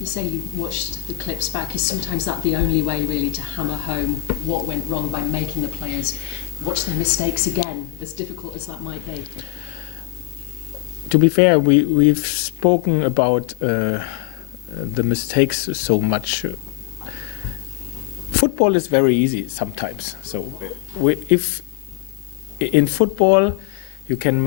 You say you watched the clips back. Is sometimes that the only way really to hammer home what went wrong, by making the players watch their mistakes again, as difficult as that might be? To be fair, we've spoken about the mistakes so much. Football is very easy sometimes. So if in football you can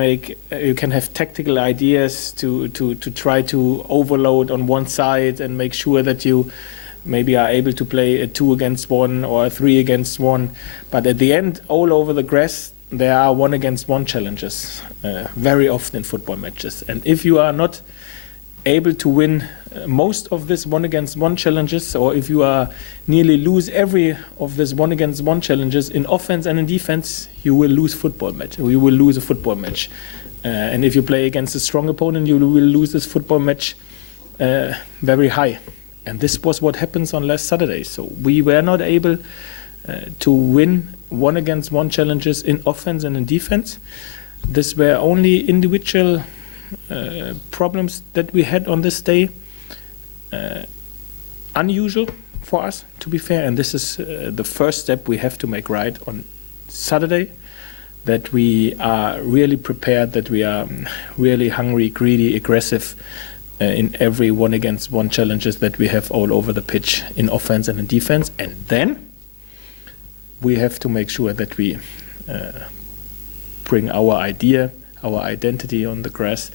have tactical ideas to try to overload on one side and make sure that you maybe are able to play a 2 against 1 or a 3 against 1. But at the end, all over the grass, there are 1 against 1 challenges very often in football matches. And if you are not able to win most of this 1 against 1 challenges, or if you are nearly lose every of this 1 against 1 challenges in offense and in defense, you will lose football match. You will lose a football match. And if you play against a strong opponent, you will lose this football match very high. And this was what happens on last Saturday. So we were not able to win 1 against 1 challenges in offense and in defense. This were only individual problems that we had on this day. Unusual for us, to be fair, and this is the first step we have to make right on Saturday, that we are really prepared, that we are really hungry, greedy, aggressive in every 1 against 1 challenges that we have all over the pitch in offense and in defense. And then we have to make sure that we bring our idea, our identity on the grass,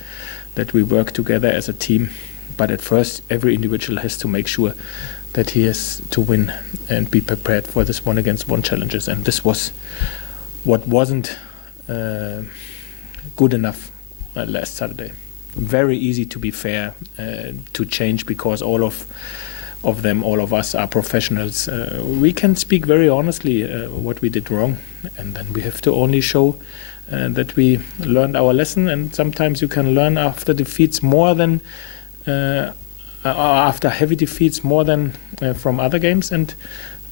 that we work together as a team. But at first, every individual has to make sure that he has to win and be prepared for this 1 against 1 challenges. And this was what wasn't good enough last Saturday. Very easy, to be fair, to change, because all of us are professionals. We can speak very honestly what we did wrong, and then we have to only show that we learned our lesson. And sometimes you can learn after defeats more than after heavy defeats more than from other games, and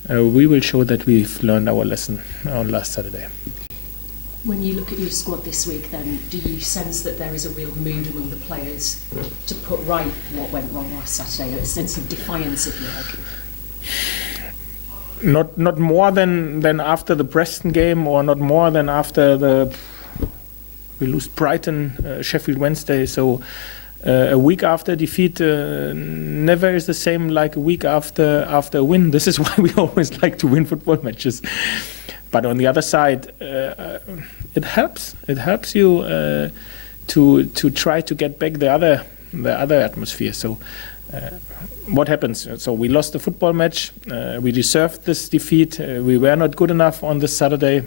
we will show that we've learned our lesson on last Saturday. When you look at your squad this week, then, do you sense that there is a real mood among the players to put right what went wrong last Saturday, a sense of defiance, if you like? Not more than after the Preston game, or not more than after we lose Brighton, Sheffield Wednesday. So a week after defeat never is the same like a week after a win. This is why we always like to win football matches. But on the other side, it helps. It helps you to try to get back the other atmosphere. So what happens? So we lost the football match. We deserved this defeat. We were not good enough on this Saturday.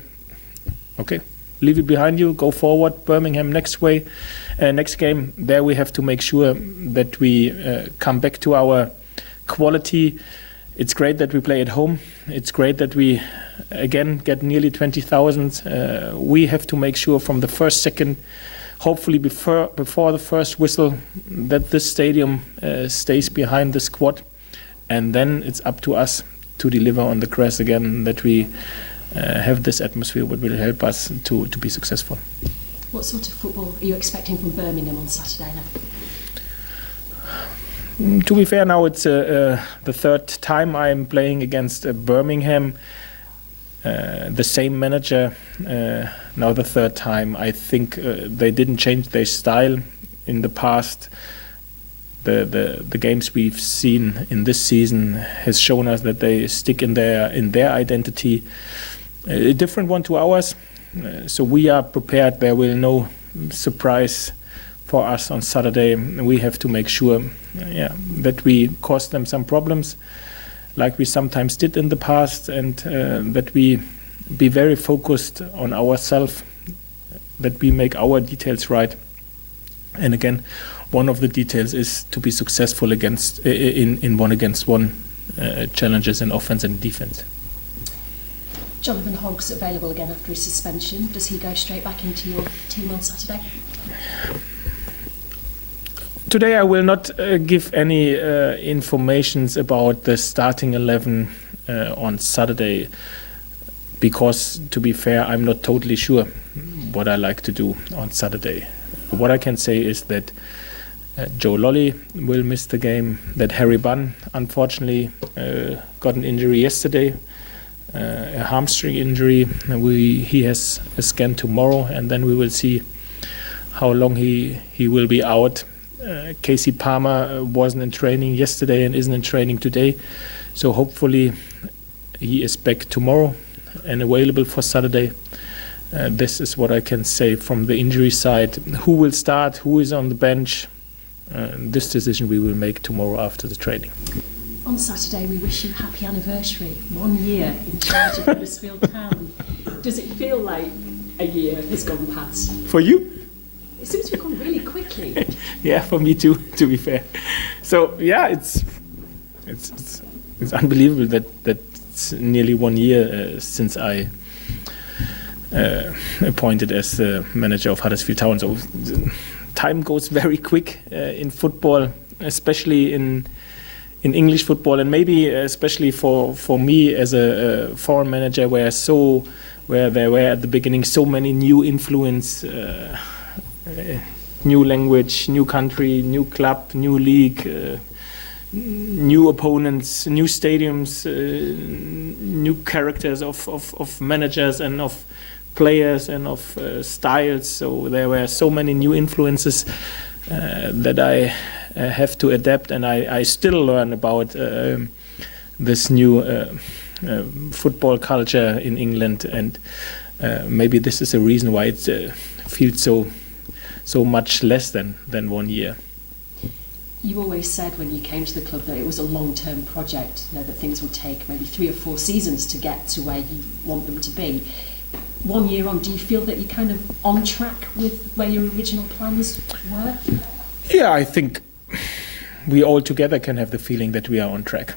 Okay, leave it behind you. Go forward. Birmingham next game. There we have to make sure that we come back to our quality. It's great that we play at home. It's great that we again get nearly 20,000. We have to make sure from the first second, hopefully before the first whistle, that this stadium stays behind the squad, and then it's up to us to deliver on the grass again, that we have this atmosphere that will help us to be successful. What sort of football are you expecting from Birmingham on Saturday now? To be fair, now it's the third time I'm playing against Birmingham. The same manager, now the third time. I think they didn't change their style in the past. The games we've seen in this season has shown us that they stick in their identity, a different one to ours. So we are prepared. There will no surprise for us on Saturday. We have to make sure that we cause them some problems, like we sometimes did in the past, and that we be very focused on ourselves, that we make our details right. And again, one of the details is to be successful in 1 against 1 challenges in offense and defense. Jonathan Hogg's available again after his suspension. Does he go straight back into your team on Saturday? Today I will not give any informations about the starting 11 on Saturday, because, to be fair, I'm not totally sure what I like to do on Saturday. What I can say is that Joe Lolly will miss the game, that Harry Bunn unfortunately got an injury yesterday, a hamstring injury. He has a scan tomorrow, and then we will see how long he will be out. Casey Palmer wasn't in training yesterday and isn't in training today, so hopefully he is back tomorrow and available for Saturday. This is what I can say from the injury side. Who will start, who is on the bench, this decision we will make tomorrow after the training. On Saturday, we wish you happy anniversary. 1 year in charge of Huddersfield Town. Does it feel like a year has gone past? For you? It seems to have gone really quickly. Yeah, for me too, to be fair. So yeah, it's unbelievable that it's nearly 1 year since I appointed as the manager of Huddersfield Town. So time goes very quick in football, especially in English football, and maybe especially for me as a foreign manager, where there were at the beginning so many new influence, new language, new country, new club, new league, new opponents, new stadiums, new characters of managers and of players and of styles. So there were so many new influences that I have to adapt, and I still learn about this new football culture in England, and maybe this is a reason why it feels so much less than 1 year. You always said when you came to the club that it was a long-term project, that things would take maybe 3 or 4 seasons to get to where you want them to be. 1 year on, do you feel that you're kind of on track with where your original plans were? Yeah, I think we all together can have the feeling that we are on track.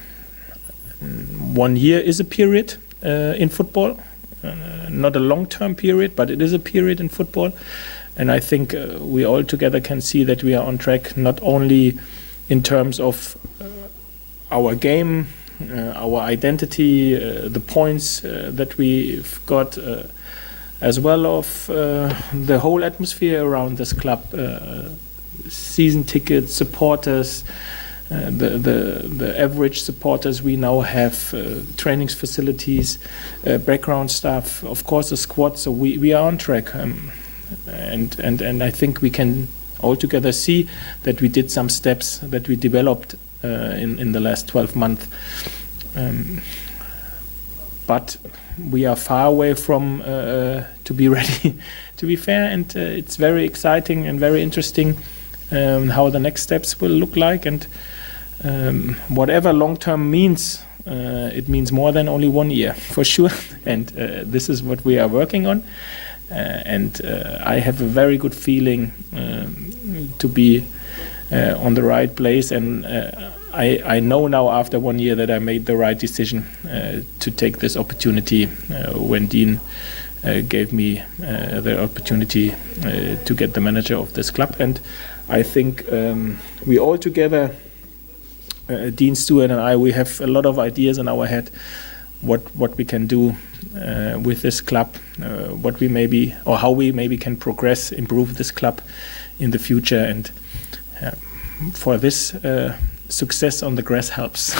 1 year is a period in football, not a long-term period, but it is a period in football. And I think we all together can see that we are on track, not only in terms of our game, our identity, the points that we've got, as well of the whole atmosphere around this club, season tickets, supporters, the average supporters we now have, training facilities, background staff, of course the squad. So we are on track. And I think we can all together see that we did some steps that we developed in the last 12 months. But we are far away from to be ready, to be fair, and it's very exciting and very interesting how the next steps will look like, and whatever long-term means, it means more than only 1 year, for sure, and this is what we are working on. And I have a very good feeling to be on the right place, and I know now after 1 year that I made the right decision to take this opportunity when Dean gave me the opportunity to get the manager of this club. And I think we all together, Dean Stewart and I, we have a lot of ideas in our head what we can do with this club, what we maybe, or how we maybe can progress, improve this club in the future. And for this, success on the grass helps.